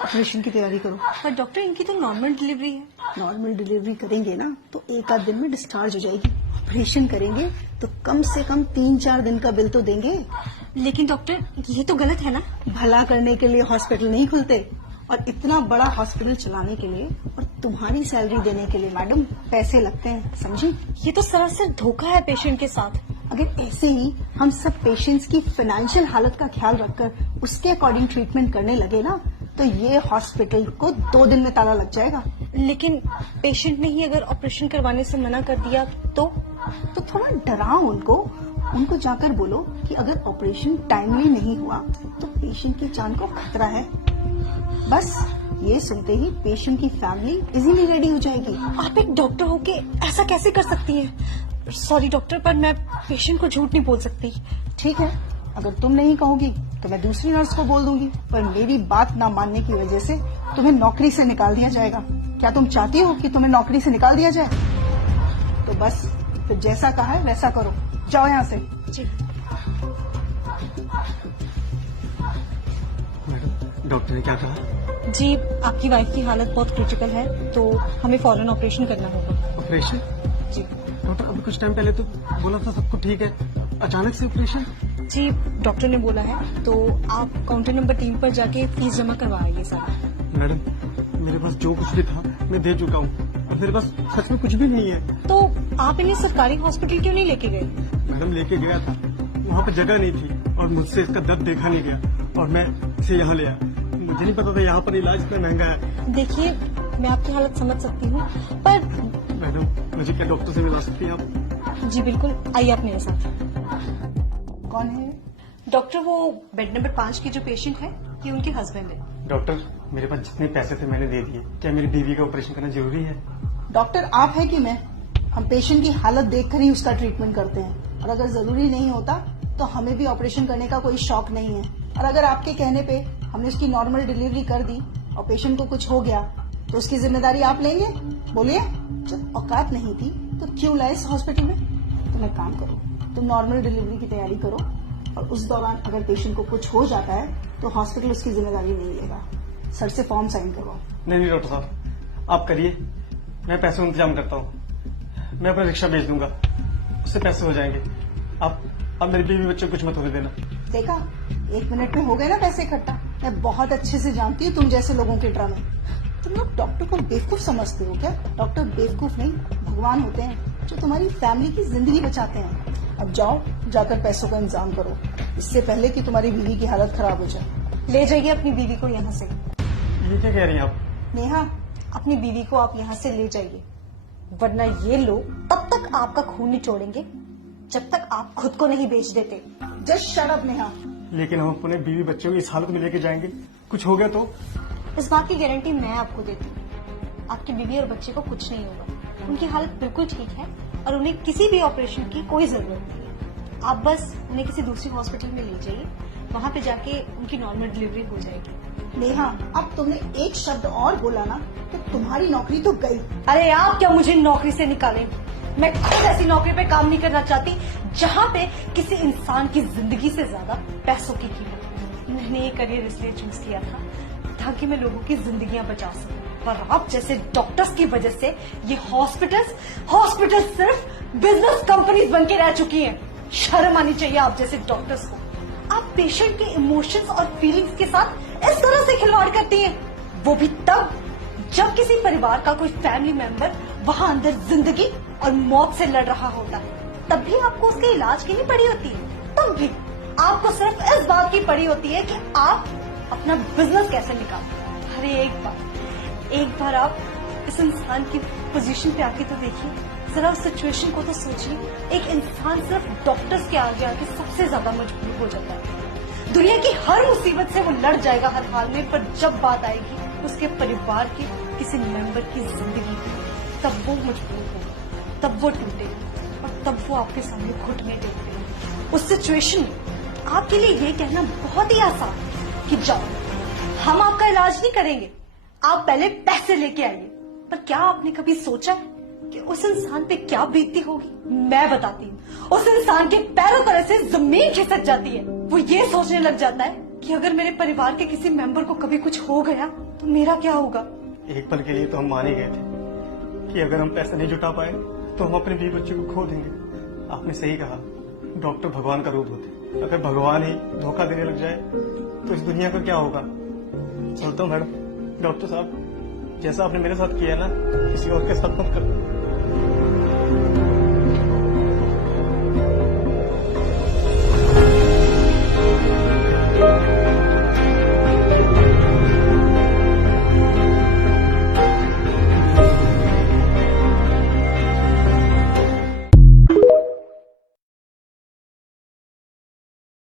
Operation की तैयारी करो। पर डॉक्टर इनकी तो नॉर्मल डिलीवरी है। नॉर्मल डिलीवरी करेंगे ना तो एक आध दिन में डिस्चार्ज हो जाएगी। ऑपरेशन करेंगे तो कम से कम 3-4 दिन का बिल तो देंगे। लेकिन डॉक्टर ये तो गलत है ना। भला करने के लिए हॉस्पिटल नहीं खुलते, और इतना बड़ा हॉस्पिटल चलाने के लिए और तुम्हारी सैलरी देने के लिए मैडम पैसे लगते हैं, समझी? ये तो सरासर धोखा है पेशेंट के साथ। अगर ऐसे ही हम सब पेशेंट्स की फाइनेंशियल हालत का ख्याल रखकर उसके अकॉर्डिंग ट्रीटमेंट करने लगे ना तो ये हॉस्पिटल को 2 दिन में ताला लग जाएगा। लेकिन पेशेंट ने ही अगर ऑपरेशन करवाने से मना कर दिया तो थोड़ा डराओ उनको जाकर बोलो कि अगर ऑपरेशन टाइमली नहीं हुआ तो पेशेंट की जान को खतरा है। बस ये सुनते ही पेशेंट की फैमिली इजीली रेडी हो जाएगी। आप एक डॉक्टर होके ऐसा कैसे कर सकती हैं? सॉरी डॉक्टर, पर मैं पेशेंट को झूठ नहीं बोल सकती। ठीक है, अगर तुम नहीं कहोगी तो मैं दूसरी नर्स को बोल दूंगी, पर मेरी बात ना मानने की वजह से तुम्हें नौकरी से निकाल दिया जाएगा। क्या तुम चाहती हो कि तुम्हें नौकरी से निकाल दिया जाए? तो बस फिर जैसा कहा है वैसा करो, जाओ यहाँ से। जी मैडम, डॉक्टर ने क्या कहा? जी, आपकी वाइफ की हालत बहुत क्रिटिकल है तो हमें फौरन ऑपरेशन करना होगा। ऑपरेशन? जी डॉक्टर, अभी कुछ टाइम पहले तो बोला था सब कुछ ठीक है, अचानक से ऑपरेशन? जी, डॉक्टर ने बोला है तो आप काउंटर नंबर 3 पर जाके फीस जमा करवाइए सारा। मैडम, मेरे पास जो कुछ भी था मैं दे चुका हूँ, अब मेरे पास सच में कुछ भी नहीं है। तो आप इन्हें सरकारी हॉस्पिटल क्यों नहीं लेके गए? मैडम, लेके गया था, वहाँ पे जगह नहीं थी और मुझसे इसका दर्द देखा नहीं गया और मैं इसे यहाँ ले आया। मुझे नहीं पता था यहाँ पर इलाज इतना महंगा है। देखिए, मैं आपकी हालत समझ सकती हूँ, पर मैडम, मुझे क्या डॉक्टर से मिला सकती हैं आप? जी बिल्कुल, आइए आप मेरे साथ। कौन है? डॉक्टर, वो बेड नंबर 5 की जो पेशेंट है ये उनके हस्बैंड है। डॉक्टर, मेरे पास जितने पैसे थे मैंने दे दिए, क्या मेरी बीवी का ऑपरेशन करना जरूरी है? डॉक्टर आप है कि मैं? हम पेशेंट की हालत देखकर ही उसका ट्रीटमेंट करते हैं, और अगर जरूरी नहीं होता तो हमें भी ऑपरेशन करने का कोई शौक नहीं है। और अगर आपके कहने पे हमने उसकी नॉर्मल डिलीवरी कर दी और पेशेंट को कुछ हो गया तो उसकी जिम्मेदारी आप लेंगे? बोलिए, जब औकात नहीं थी तो क्यों लाए इस हॉस्पिटल में? तुम एक काम करो, तुम नॉर्मल डिलीवरी की तैयारी करो, और उस दौरान अगर पेशेंट को कुछ हो जाता है तो हॉस्पिटल उसकी जिम्मेदारी नहीं लेगा। सर से फॉर्म साइन करवाओ। नहीं डॉक्टर साहब, आप करिए, मैं पैसों का इंतजाम करता हूँ। मैं अपना रिक्शा भेज दूंगा, उससे पैसे हो जाएंगे। आप मेरी बीवी बच्चे को कुछ मत होने देना। देखा, 1 मिनट में हो गए ना पैसे इकट्ठा। मैं बहुत अच्छे से जानती हूँ तुम जैसे लोगों के ड्रामे। तुम लोग डॉक्टर को बेवकूफ समझते हो क्या? डॉक्टर बेवकूफ नहीं, भगवान होते हैं जो तुम्हारी फैमिली की जिंदगी बचाते हैं। अब जाओ, जाकर पैसों का इंतजाम करो, इससे पहले कि तुम्हारी बीवी की हालत खराब हो जाए। ले जाइए अपनी बीवी को यहाँ से। ये क्या कह रही हैं आप? नेहा, अपनी बीवी को आप यहाँ से ले जाइए, वरना ये लोग तब तक आपका खून निचोड़ेंगे जब तक आप खुद को नहीं बेच देते। Just shut up Neha. लेकिन हम अपने बीवी बच्चों को इस हालत में लेके जाएंगे, कुछ हो गया तो? इस बात की गारंटी मैं आपको देती हूँ, आपकी बीवी और बच्चे को कुछ नहीं होगा। उनकी हालत बिल्कुल ठीक है और उन्हें किसी भी ऑपरेशन की कोई जरूरत नहीं है। आप बस उन्हें किसी दूसरी हॉस्पिटल में ले जाइए, वहाँ पे जाके उनकी नॉर्मल डिलीवरी हो जाएगी। नेहा, अब तुमने एक शब्द और बोला ना तो तुम्हारी नौकरी तो गई। अरे आप क्या मुझे नौकरी से निकालें? मैं खुद ऐसी नौकरी पे काम नहीं करना चाहती जहाँ पे किसी इंसान की जिंदगी से ज्यादा पैसों की कीमत। मैंने ये करियर इसलिए चूज किया था ताकि मैं लोगों की जिंदगियां बचा सकूं, पर आप जैसे डॉक्टर्स की वजह से ये हॉस्पिटल सिर्फ बिजनेस कंपनीज बन के रह चुकी हैं। शर्म आनी चाहिए आप जैसे डॉक्टर्स को। आप पेशेंट के इमोशंस और फीलिंग्स के साथ इस तरह से खिलवाड़ करती हैं, वो भी तब जब किसी परिवार का कोई फैमिली मेंबर वहां अंदर जिंदगी और मौत से लड़ रहा होता है। तब भी आपको उसके इलाज की नहीं पड़ी होती है, तब भी आपको सिर्फ इस बात की पड़ी होती है कि आप अपना बिजनेस कैसे निकालें। अरे एक बार आप इस इंसान की पोजीशन पे आके तो देखिए, जरा उस सिचुएशन को तो सोचिए। एक इंसान सिर्फ डॉक्टर्स के आगे आके सबसे ज्यादा मजबूर हो जाता है। दुनिया की हर मुसीबत से वो लड़ जाएगा हर हाल में, पर जब बात आएगी उसके परिवार के किसी मेंबर की जिंदगी की, तब वो मजबूर होगा, तब वो टूटेगा और तब वो आपके सामने घुटने टेकेगा। उस सिचुएशन में आपके लिए ये कहना बहुत ही आसान है कि जाओ, हम आपका इलाज नहीं करेंगे, आप पहले पैसे लेके आइए। पर क्या आपने कभी सोचा है कि उस इंसान पे क्या बीतती होगी? मैं बताती हूँ, उस इंसान के पैरों तले से जमीन खिसक जाती है। वो ये सोचने लग जाता है कि अगर मेरे परिवार के किसी मेंबर को कभी कुछ हो गया तो मेरा क्या होगा। एक पल के लिए तो हम मान ही गए थे कि अगर हम पैसे नहीं जुटा पाए तो हम अपने बीवी बच्चे को खो देंगे। आपने सही कहा, डॉक्टर भगवान का रूप होते। अगर भगवान ही धोखा देने लग जाए तो इस दुनिया का क्या होगा। चलता हूँ मैडम। डॉक्टर साहब, जैसा आपने मेरे साथ किया ना, किसी और के साथ मत करो।